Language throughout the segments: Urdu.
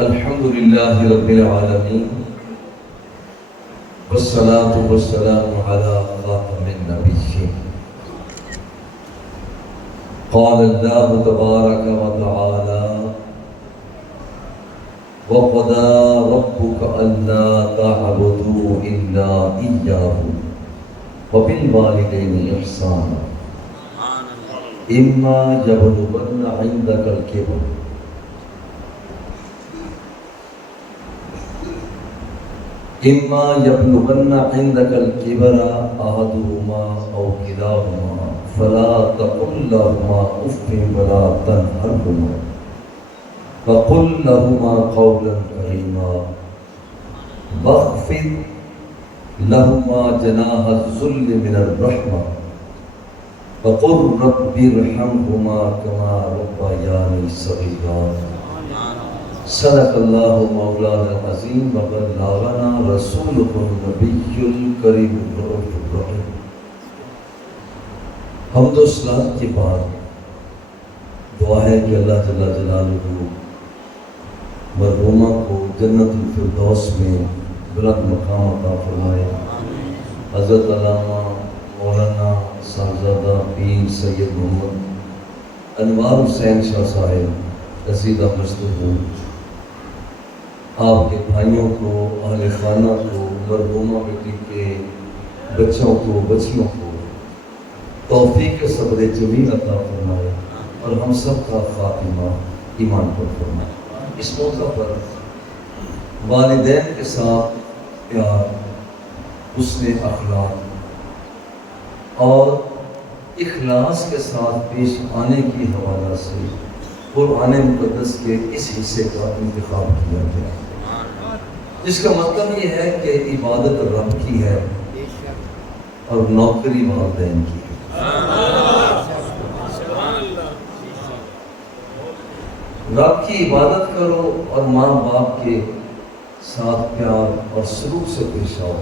الحمد لله رب العالمين والصلاة والسلام على خاتم النبيين. قال الله تبارك وتعالى: وقضى ربك ألا تعبدوا إلا إياه وبالوالدين إحسانا إما يبلغن عندك الكبر أحدهما أو كلاهما فلا تقل لهما أف ولا تنهرهما وقل لهما قولا كريما واخفض لهما جناح الذل من الرحمة وقل رب ارحمهما كما ربياني صغيرا. صدق اللہ مولانا العظیم وبلغنا رسولہ النبی الکریم الرؤوف الرحیم. حمد و صلات کے بعد دعا ہے کہ اللہ جل جلالہ مرحومہ کو جنت الفردوس میں بلند مقام عطا فرمائے. حضرت علامہ مولانا صاحبزادہ پیر سید محمد انوار حسین شاہ صاحب قصیدہ مستور آپ کے بھائیوں کو، اہل خانہ کو، مرحومہ بیٹی کے بچوں کو، بچیوں کو توفیق صبر جمیل عطا فرمائے اور ہم سب کا خاتمہ ایمان پر فرمائے. اس موقع پر والدین کے ساتھ پیار، حسن اخلاق اور اخلاص کے ساتھ پیش آنے کی حوالہ سے قرآن مقدس کے اس حصے کا انتخاب کیا گیا، جس کا مطلب یہ ہے کہ عبادت رب کی ہے اور نوکری والدین کی ہے. رب کی عبادت کرو اور ماں باپ کے ساتھ پیار اور سلوک سے پیش آؤ.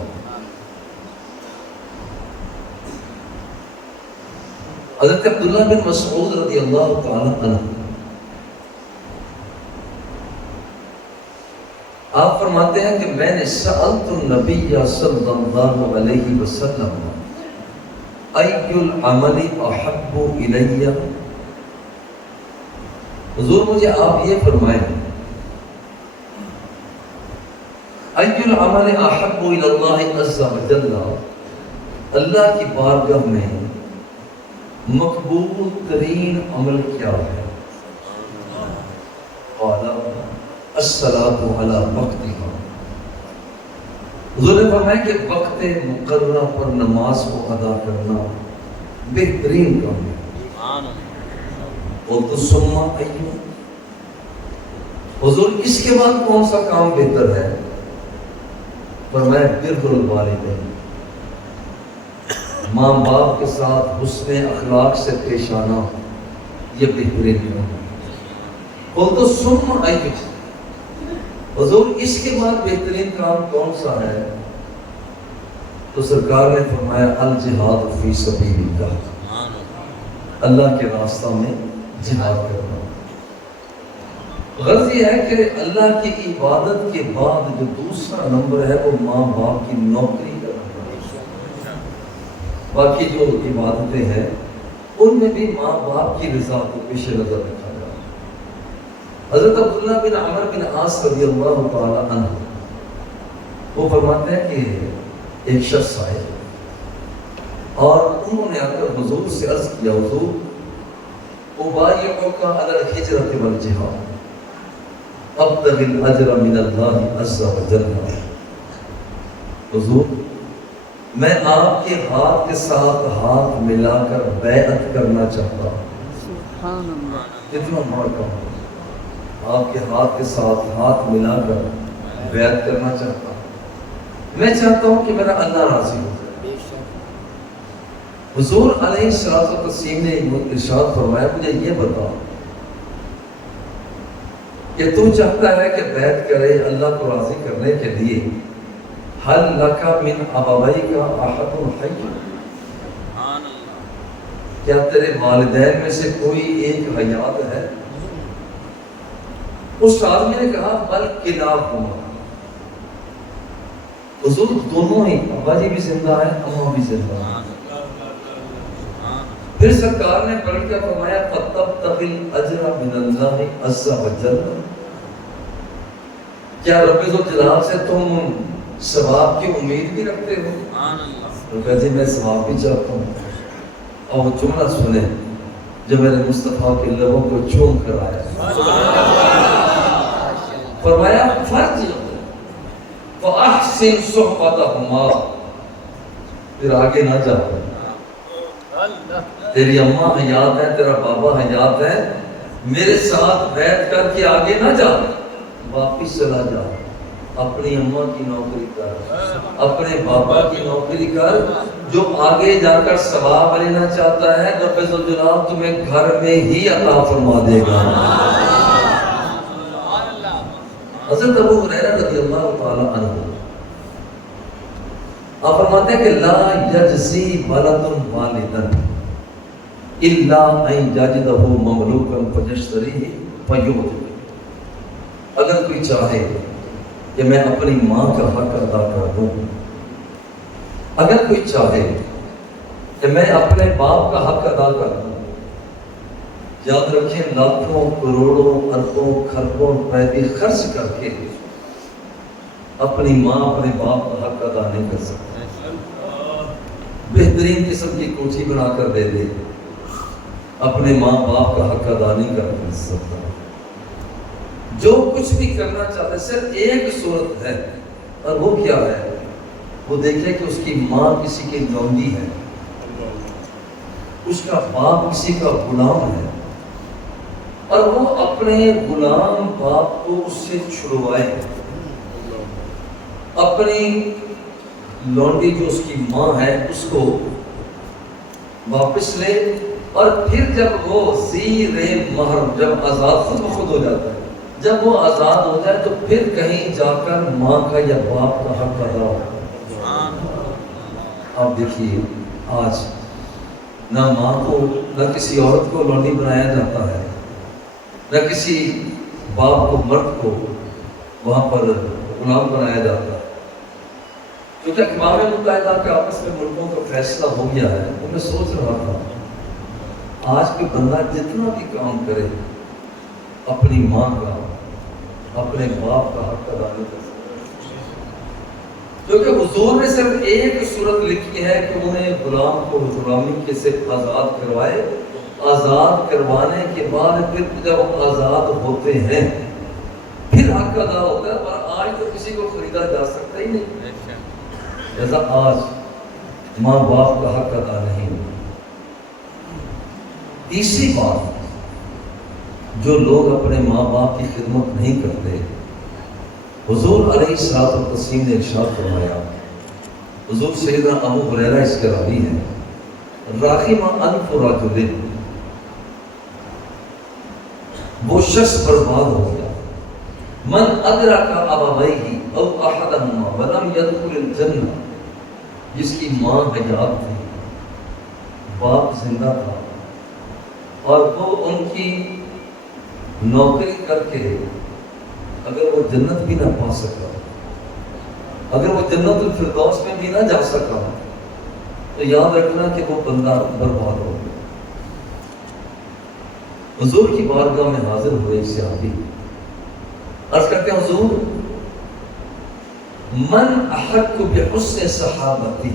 حضرت عبداللہ بن مسعود رضی اللہ تعالی عنہ آپ فرماتے ہیں کہ میں نے سألت النبی صلی اللہ علیہ وسلم ای العمل احب الی. حضور مجھے آپ یہ فرمائیں ای العمل احب الی اللہ عز وجل، اللہ کی بارگاہ میں مقبول ترین عمل کیا ہے؟ قال الصلاۃ علی وقتها. حضور نے فرمایا کہ وقت مقررہ پر نماز کو ادا کرنا بہترین کام ہے. قلت ثم ای، حضور اس کے بعد کون سا کام بہتر ہے؟ فرمایا بر الوالدین، ماں باپ کے ساتھ حسن اخلاق سے پیش آنا یہ بہترین کام ہے. قلت ثم ای، حضور اس کے بعد بہترین کام کون سا ہے؟ تو سرکار نے فرمایا الجہاد فی سبیل اللہ، اللہ کے راستہ میں جہاد کرنا. غرض یہ ہے کہ اللہ کی عبادت کے بعد جو دوسرا نمبر ہے وہ ماں باپ کی نوکری کرنا. باقی جو عبادتیں ہیں ان میں بھی ماں باپ کی رضا کو پیش نظر رکھا. حضرت عبداللہ بن عمر بن عاص رضی اللہ تعالی عنہ وہ فرماتے ہیں کہ ایک شخص آئے اور انہوں نے آ کر حضور سے عرض کیا، حضور ابایعک علی الہجرۃ والجہاد ابتغی الاجر من اللہ عز وجل. حضور میں آپ کے ہاتھ کے ساتھ ہاتھ ملا کر بیعت کرنا چاہتا ہوں. سبحان اللہ، کتنا بڑا کام ہے. آپ کے ہاتھ کے ساتھ ہاتھ ملا کر بیعت کرنا چاہتا ہوں. میں چاہتا ہوں کہ میرا اللہ راضی ہو. حضور علیہ الصلوۃ والتسلیم نے ارشاد فرمایا مجھے یہ بتا کہ تو چاہتا ہے کہ بیعت کرے اللہ کو راضی کرنے کے لیے، حل لک من ابویک احد حی، کیا تیرے والدین میں سے کوئی ایک حیات ہے؟ اس آدمی نے کہا بل کلاہما، حضور دونوں ہی، ابا جی بھی زندہ ہے، اماں بھی زندہ ہے۔ پھر سرکار نے پڑھ کے فرمایا فَتَبْتَغِ الْأَجْرَ مِنَ اللَّهِ عَزَّ وَجَلَّ، کیا رب ذوالجلال سے تم ثواب کی امید بھی رکھتے ہو؟ تو کہتے ہیں میں ثواب بھی چاہتا ہوں۔ اور وہ جملہ سنیں جو میرے مصطفیٰ کے لبوں کو چوم کر آیا، فرمایا فرج فَأَحْسِنْ صُحْبَتَهُمَا، پھر آگے نہ جا، تیری اماں حیات ہے، تیرا بابا حیات ہے، میرے ساتھ بیٹھ کر کے آگے نہ جا، واپس چلا جا، اپنی اماں کی نوکری کر، اپنے بابا کی نوکری کر، جو آگے جا کر ثواب لینا چاہتا ہے رب ذوالجلال تمہیں گھر میں ہی عطا فرما دے گا۔ حضرت ابو ہریرہ رضی اللہ تعالی عنہ آپ فرماتے ہیں کہ لا یجزی ولد والدا الا ان یجدہ مملوکا فیشتریہ فیعطیہ، اگر کوئی چاہے کہ میں اپنی ماں کا حق ادا کر دوں، اگر کوئی چاہے کہ میں اپنے باپ کا حق ادا کر دوں، یاد رکھیں لاکھوں کروڑوں اربوں خربوں روپے بھی خرچ کر کے اپنی ماں اپنے باپ کا حق ادا نہیں کر سکتے، بہترین قسم کی کوٹھی بنا کر دے دے، اپنے ماں باپ کا حق ادا نہیں کر سکتا۔ جو کچھ بھی کرنا چاہتا ہے صرف ایک صورت ہے، اور وہ کیا ہے؟ وہ دیکھے کہ اس کی ماں کسی کی لونڈی ہے، اس کا باپ کسی کا غلام ہے، اور وہ اپنے غلام باپ کو اس سے چھڑوائے، اپنی لونڈی جو اس کی ماں ہے اس کو واپس لے، اور پھر جب وہ زیر مہر جب آزاد خود بخود ہو جاتا ہے، جب وہ آزاد ہو جائے تو پھر کہیں جا کر ماں کا یا باپ کا حق ادا ہو۔ آپ دیکھیے آج نہ ماں کو، نہ کسی عورت کو لونڈی بنایا جاتا ہے، نہ کسی باپ کو، مرد کو وہاں پر غلام بنایا جاتا ہے، کیونکہ اقوام متحدہ کے آپس میں ملکوں کا فیصلہ ہو گیا ہے۔ تو میں سوچ رہا تھا آج کے بندہ جتنا بھی کام کرے اپنی ماں کا، اپنے باپ کا حق ادا نہیں کر سکتا، کیونکہ حضور نے صرف ایک صورت لکھی ہے کہ انہیں غلام کو غلامی کے سے آزاد کروائے، آزاد کروانے کے بعد پھر جب آزاد ہوتے ہیں پھر حق ادا ہوتا ہے، اور آج تو کسی کو خریدا جا سکتا ہی نہیں، جیسا آج ماں باپ کا حق ادا نہیں۔ تیسری بات، جو لوگ اپنے ماں باپ کی خدمت نہیں کرتے، حضور علیہ الصلوۃ والتسلیم نے ارشاد فرمایا، حضور سیدنا ابو ہریرہ اس کے راوی ہیں، راغم انف رجل، وہ شخص برباد ہو گیا، من ادرک ابویہ او احدہما ولم يدخل الجنہ، جس کی ماں حیات تھی، باپ زندہ تھا، اور وہ ان کی نوکری کر کے اگر وہ جنت بھی نہ پا سکا، اگر وہ جنت الفردوس میں بھی نہ جا سکا، تو یاد رکھنا کہ وہ بندہ برباد ہو گیا۔ حضور کی بارگاہ میں حاضر ہوئے ایک صحابی، عرض کرتے ہیں حضور من احق بحسن صحابتی،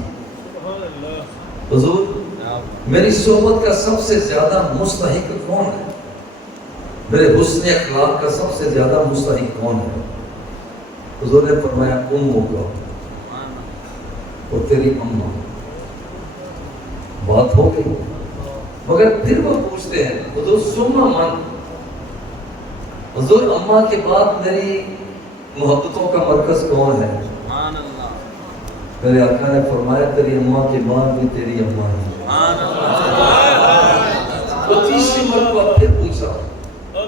حضور میری صحبت کا سب سے زیادہ مستحق کون ہے، میرے حسن اخلاق کا سب سے زیادہ مستحق کون ہے؟ حضور نے فرمایا امک، وہ تیری اماں۔ بات ہو گئی، مگر پھر وہ پوچھتے ہیں حضور ثم من، حضور اماں کے بعد میری محبتوں کا مرکز کون ہے؟ میرے آقا نے فرمایا تیری اماں کے بعد بھی تیری اماں ہے۔ تو تیسری مرتبہ پھر پوچھا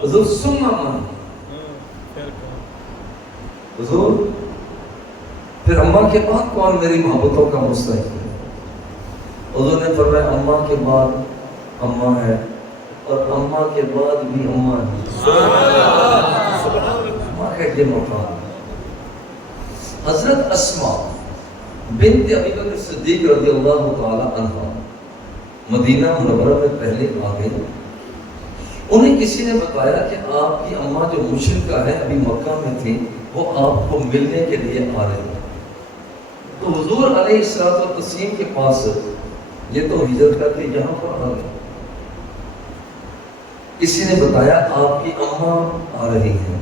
حضور ثم من، حضور پھر اماں کے بعد کون میری محبتوں کا مستحق ہے؟ حضور نے فرمایا اماں کے بعد اماں ہے، اور اماں کے بعد بھی اماں ہے۔ ہمارا یہ مقام. حضرت اسما بنت ابی بکر صدیق رضی اللہ تعالی عنہ مدینہ منورہ میں پہلے آ گئی. انہیں کسی نے بتایا کہ آپ کی اماں جو مشرکہ ہے ابھی مکہ میں تھی وہ آپ کو ملنے کے لیے آ رہی ہے. تو حضور علیہ الصلوۃ والتسلیم کے پاس یہ تو ہجرت کر کے یہاں پر آ گئے. کسی نے بتایا آپ کی اماں آ رہی ہیں.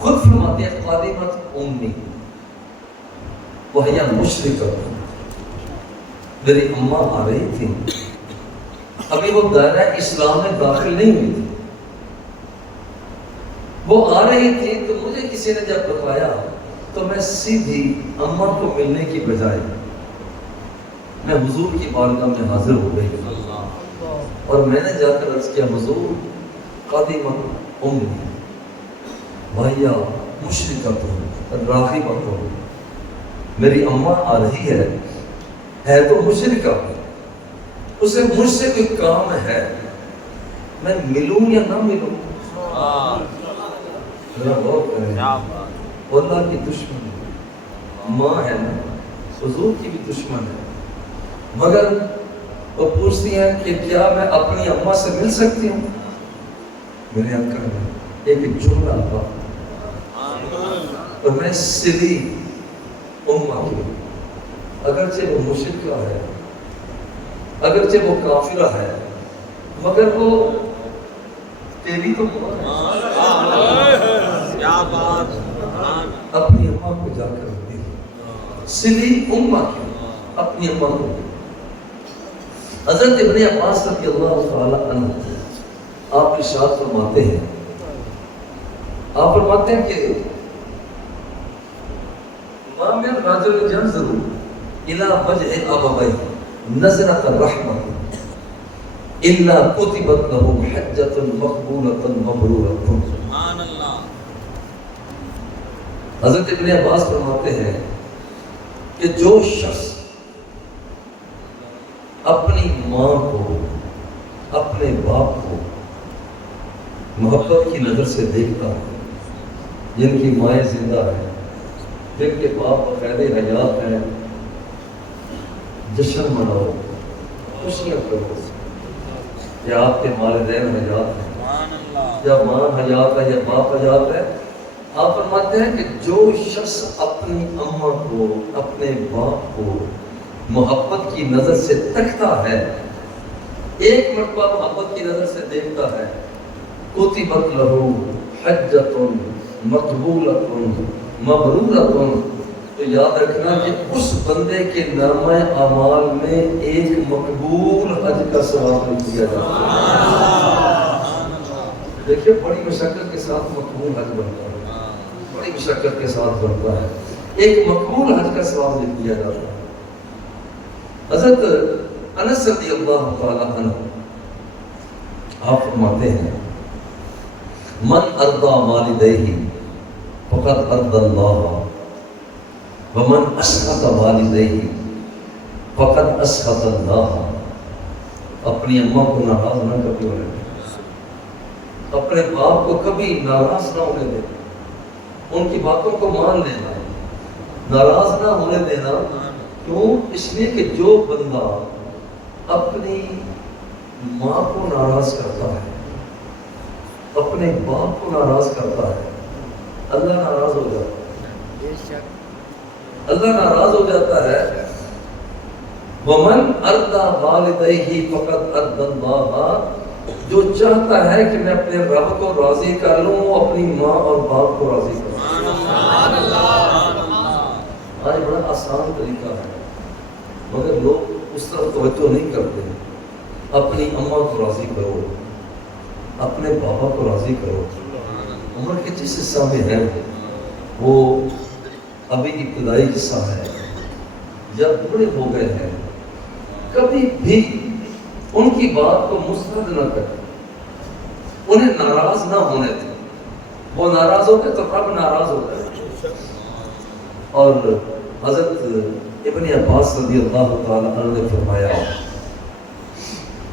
خود فرماتے ہیں قادمت امی وہی مشرکہ، میری اماں آ رہی تھی، ابھی وہ دائرہ اسلام میں داخل نہیں ہوئی تھی. وہ آ رہی تھی تو مجھے کسی نے جب بتایا تو میں سیدھی اماں کو ملنے کی بجائے میں حضور کی بارگاہ میں حاضر ہو گئی اور میں نے جا کر عرض کیا حضور قادمت امی وہی مشرکہ راغبہ، میری اماں آ رہی ہے تو مشرکہ، اسے مجھ سے کوئی کام ہے، میں ملوں یا نہ ملوں. اللہ کی دشمن ماں ہے نا، حضور کی بھی دشمن ہے، مگر وہ پوچھتی ہیں کہ کیا میں اپنی اماں سے مل سکتی ہوں. میرے انکل میں ایک جملہ تھا اور میں سلی اماں کی، اگرچہ وہ مشرکہ ہے، اگرچہ وہ کافرہ ہے، مگر وہ تیری تو اپنی اماں کو جا کر دی. سلی اماں کی، اپنی اماں کو. حضرت ابن عباس رضی اللہ تعالی عنہ آپ ارشاد فرماتے ہیں، آپ فرماتے ہیں کہ ما من رجل ينظر الى وجه ابويه نظرة الرحمة الا كتبت له حجة مقبولة مبرورة. سبحان اللہ. حضرت ابن عباس فرماتے ہیں کہ جو شخص اپنی ماں کو، اپنے باپ کو محبت کی نظر سے دیکھتا ہے، جن کی مائیں زندہ ہیں، جن کے باپ بقید حیات ہیں، جشن مناؤ، خوشیاں کرو کہ آپ کے والدین حیات ہیں، یا ماں حیات ہے یا باپ حیات ہے. آپ فرماتے ہیں کہ جو شخص اپنی اماں کو، اپنے باپ کو محبت کی نظر سے تکتا ہے، ایک مرتبہ محبت کی نظر سے دیکھتا ہے، کتبت لہ حجۃ مقبولۃ مبرورۃ، تو یاد رکھنا کہ اس بندے کے نامہ اعمال میں ایک مقبول حج کا ثواب لکھ دیا جاتا ہے. دیکھیے بڑی مشقت کے ساتھ مقبول حج بنتا ہے، بڑی مشقت کے ساتھ بنتا ہے، ایک مقبول حج کا ثواب لکھ دیا جاتا ہے. حضرت انس رضی اللہ تعالی عنہ آپ فرماتے ہیں من ارضى والديه فقد ارضى الله ومن اسخط والديه فقد اسخط الله. اپنی اماں کو ناراض نہ کبھی ہونے دے، اپنے باپ کو کبھی ناراض نہ ہونے دے، ان کی باتوں کو مان لینا، ناراض نہ ہونے دینا. کیوں؟ اس لیے کہ جو بندہ اپنی ماں کو ناراض کرتا ہے، اپنے باپ کو ناراض کرتا ہے، اللہ ناراض ہو جاتا ہے. اللہ ناراض ہو جاتا ہے. وَمَنْ أَرْضَى وَالِدَيْهِ فَقَدْ أَرْضَى اللَّهَ، جو چاہتا ہے کہ میں اپنے رب کو راضی کر لوں، اپنی ماں اور باپ کو راضی کر لوں. سبحان اللہ. آج بڑا آسان طریقہ ہے، مگر لوگ اس طرف توجہ نہیں کرتے. اپنی اماں کو راضی کرو، اپنے بابا کو راضی کرو. عمر کے جس حصہ میں ہے وہ ابھی ابتدائی حصہ ہے. جب بڑے ہو گئے ہیں کبھی بھی ان کی بات کو مسترد نہ کریں، انہیں ناراض نہ ہونے دیں. وہ ناراض ہوتے تو رب ناراض ہوتا ہے. اور حضرت ابن عباس رضی اللہ تعالی عنہ نے فرمایا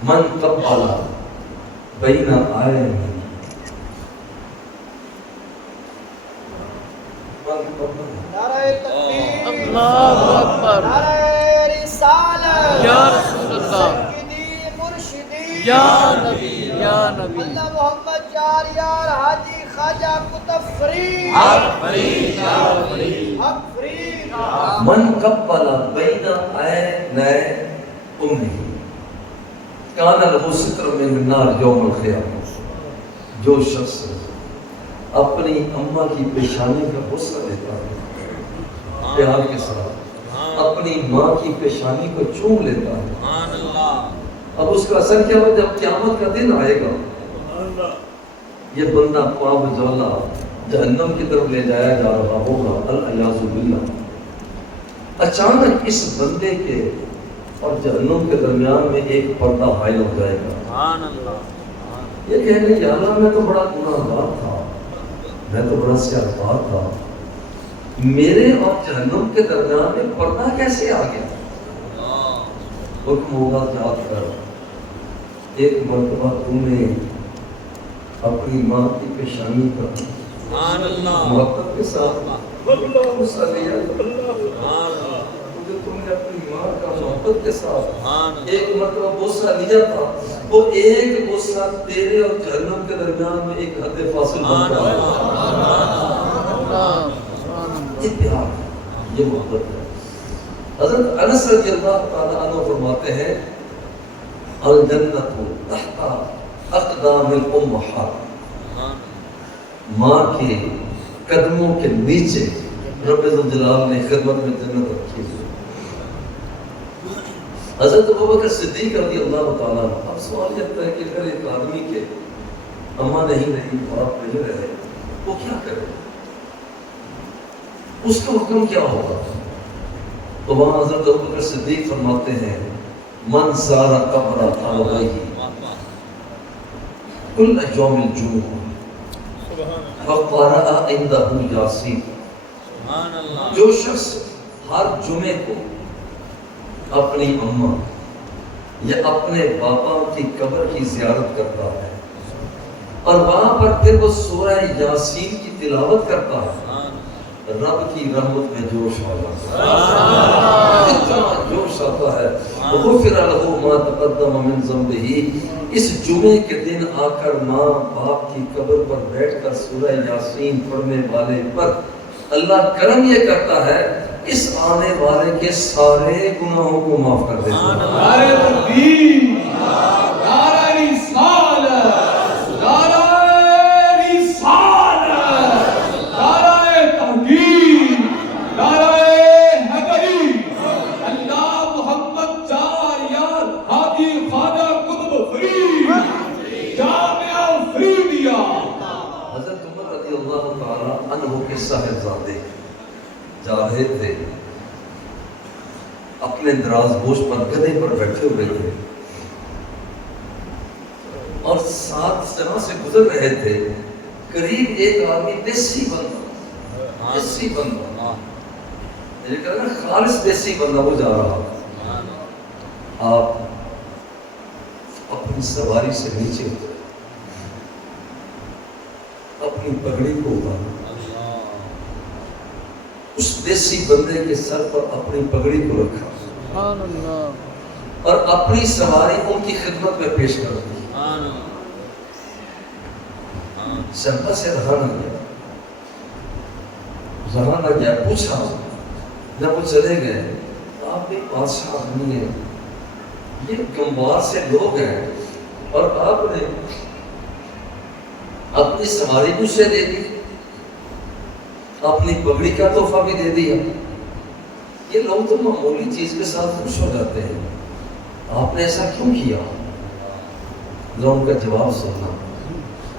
من قبل بین عین نعرہ تکبیر، اللہ اکبر، نعرہ رسالت، یا رسول اللہ، سیدی مرشدی، یا نبی، یا نبی، اللہ محمد چار یار حاجی خواجہ قطب فرید، حق فرید، یا فرید، حق فرید، من قبل بین عینی امہ کان له ستر من النار یوم القیامہ. جو شخص اپنی اماں کی پیشانی کا غصہ لیتا ہے پیار کے ساتھ، اپنی ماں کی پیشانی کو چوم لیتا ہے، اب اس کا اثر کیا ہو جب قیامت کا دن آئے گا یہ بندہ پاؤں بجولا جہنم کی طرف لے جایا جا رہا ہوگا، العیاذ باللہ. اچانک اس بندے کے اور جہنم کے درمیان میں ایک پردہ حائل ہو جائے گا. یہ کہنے یا اللہ میں تو بڑا گناہگار تھا، میں تو بڑا سیاہکار تھا، میرے اور جہنم کے درمیان میں پردہ کیسے آ گیا؟ حکم ہوگا یاد کر، ایک مرتبہ تم نے اپنی ماں کی پیشانی پر محبت کے ساتھ غصہ لیا، تم نے اپنی ماں کا محبت کے ساتھ ایک مرتبہ بوسہ لیا تھا، وہ ایک بوسہ تیرے اور جہنم کے درمیان میں ایک حد فاصل بن گیا. یہ پیار ہے، یہ محبت ہے. حضرت انس رضی اللہ تعالیٰ عنہ فرماتے ہیں الجنت تحت اقدام الامہات، ماں کے قدموں کے نیچے رب ذوالجلال نے خدمت میں جنت رکھی ہے. حضرت ابوبکر صدیق رضی اللہ تعالیٰ عنہ. اب سوال یہ ہے کہ اگر ایک آدمی کے اماں نہیں رہی، باپ نہیں رہے، وہ کیا کرے؟ اس کا حکم کیا ہوگا؟ تو وہاں حضرت ابوبکر صدیق فرماتے ہیں من زار قبر ابویہ کل یوم الجمعہ فقرأ عندہ یاسین. جو شخص ہر جمعے کو اپنی اماں یا اپنے باپا کی قبر کی زیارت کرتا ہے اور وہاں پر پھر وہ سورہ یاسین کی تلاوت کرتا ہے، رب کی رحمت میں جوش آ جاتا ہے، اتنا جوش آتا ہے. غفر لہ ما تقدم من ذنبہ. اس جمعے کے دن آ کر ماں باپ کی قبر پر بیٹھ کر سورہ یاسین پڑھنے والے پر اللہ کرم یہ کرتا ہے اس آنے والے کے سارے گناہوں کو معاف کر دیتا ہے. نعرہ تکبیر، نعرہ رسالت، نعرہ رسالت، نعرہ تحقیق، نعرہ حیدری. اللہ محمد چار یار حاجی خواجہ قطب فرید، جامعہ فریدیہ. حضرت عمر رضی اللہ تعالیٰ عنہ کے صاحبزادے جا رہے تھے، اپنے دراز گوش پر گدھے پر بیٹھے ہوئے تھے اور ساتھ جہاں سے گزر رہے تھے. قریب ایک آدمی دیسی بندہ میرے کہا نا خالص دیسی بندہ وہ جا رہا. آپ اپنی سواری سے نیچے اترے، اپنی پگڑی کو اتارا، اس دیسی بندے کے سر پر اپنی پگڑی کو رکھا اور اپنی سواری ان کی خدمت میں پیش کر دی. صحابہ سے رہا نہ گیا، پوچھا. جب وہ چلے گئے آپ بھی بادشاہ آدمی ہیں، یہ گنوار سے لوگ ہیں اور آپ نے اپنی سواری بھی اسے دے دی، اپنی پگڑی کا تحفہ بھی دے دیا. یہ لوگ تو معمولی چیز کے ساتھ خوش ہو جاتے ہیں، آپ نے ایسا کیوں کیا؟ ذرا ان کا جواب سننا.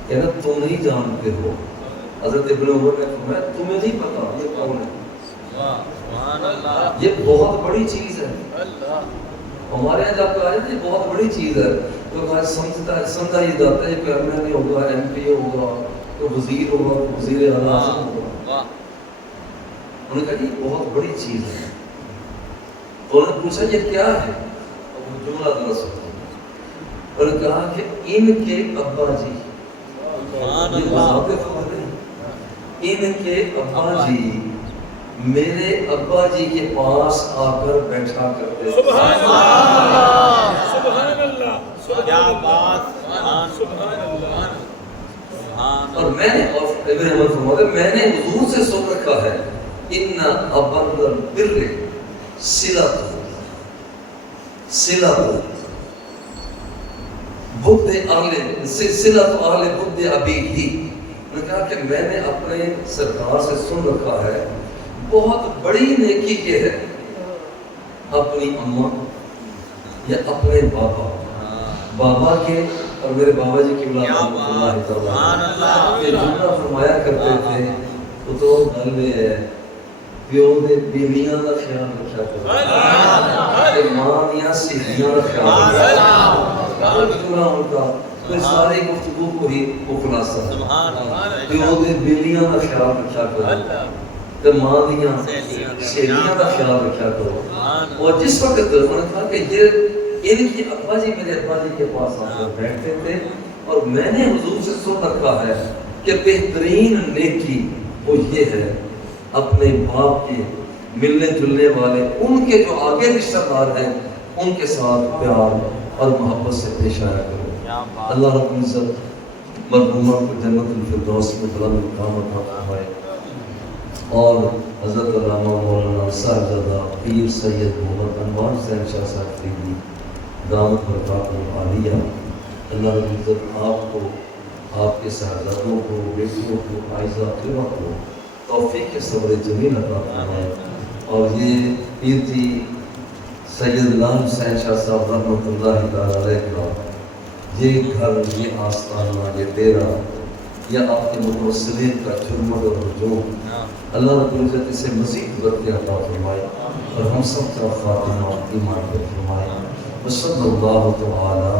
کہنا تم نہیں جانتے ہو. حضرت ابن عمر نے فرمایا تمہیں نہیں پتا یہ کون ہے. یہ بہت بڑی چیز ہے. ہمارے یہاں جب کہا جاتا ہے یہ بہت بڑی چیز ہے تو سمجھا یہ جاتا ہے کہ ایم ایل اے ہوگا، ایم پی اے ہوگا، تو وزیر ہوگا، وزیر اعلیٰ ہوگا. انہوں نے کہا یہ بہت بڑی چیز ہے. تو انہوں نے پوچھا یہ کیا ہے؟ وہ جملہ درست ہوتا ہے. انہوں نے کہا کہ ان کے ابا جی، یہ مذہب خبر نہیں، ان کے ابا جی میرے ابا جی کے پاس آ کر بیٹھا کرتے تھے۔ سبحان اللہ، سبحان اللہ، کیا بات، سبحان اللہ۔ اور میں نے میں نے حضور سے سن رکھا ہے ان ابر البر صلۃ بدھ اہل صلۃ اہل بدھ ابی ہی۔ میں نے کہا کہ میں نے اپنے سرکار سے سن رکھا ہے بہت بڑی نیکی یہ ہے اپنی اماں یا اپنے بابا کے اور میرے بابا جی کی اولاد اللہ تعالیٰ یہ جملہ فرمایا کرتے تھے وہ تو گل یہ ہے پیو دے بیویاں کا خیال رکھا کرو، ماں دیاں سہیلیاں کا خیال رکھا کرو، ساری گفتگو کو ہی وہ خلاصہ ہے۔ پیو دے بیویاں کا خیال رکھا کرو تو ماں دیاں سہیلیاں کا خیال رکھا کرو۔ اور جس وقت انہوں نے کہا کہ یہ ان کی ابا جی میرے ابا جی کے پاس آ کر بیٹھتے تھے اور میں نے حضور سے سن رکھا ہے کہ بہترین نیکی وہ یہ ہے اپنے باپ کے ملنے جلنے والے ان کے جو آگے رشتہ دار ہیں ان کے ساتھ پیار اور محبت سے پیش آیا کرو۔ اللہ رب العزت مرحومہ کو جنت الفردوس میں بلند مقام عطا فرمائے اور حضرت علامہ مولانا صاحبزادہ پیر سید محمد انوار حسین شاہ صاحب فریدی دامت برکاتہ العالیہ اللہ رب العزت آپ کو آپ کے صاحبزادوں کو بیٹیوں کو عائزہ خیمہ کو توفیق کے صبر جمیل عطا فرمائے۔ اور یہ پیر جی سید غلام حسین شاہ صاحب رحمۃ اللہ تعالی علیہ کا یہ گھر یہ آستانہ یہ ڈیرا یا آپ کے متوسلین کا جرمت اور رجوع اللہ رب العزت اسے مزید برکت عطا فرمائے اور ہم سب کا خاتمہ ایمان پر فرمائے۔ وصلی اللہ تعالی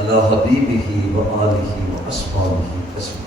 علی حبیبہ و آلہ و اصحابہ اجمعین۔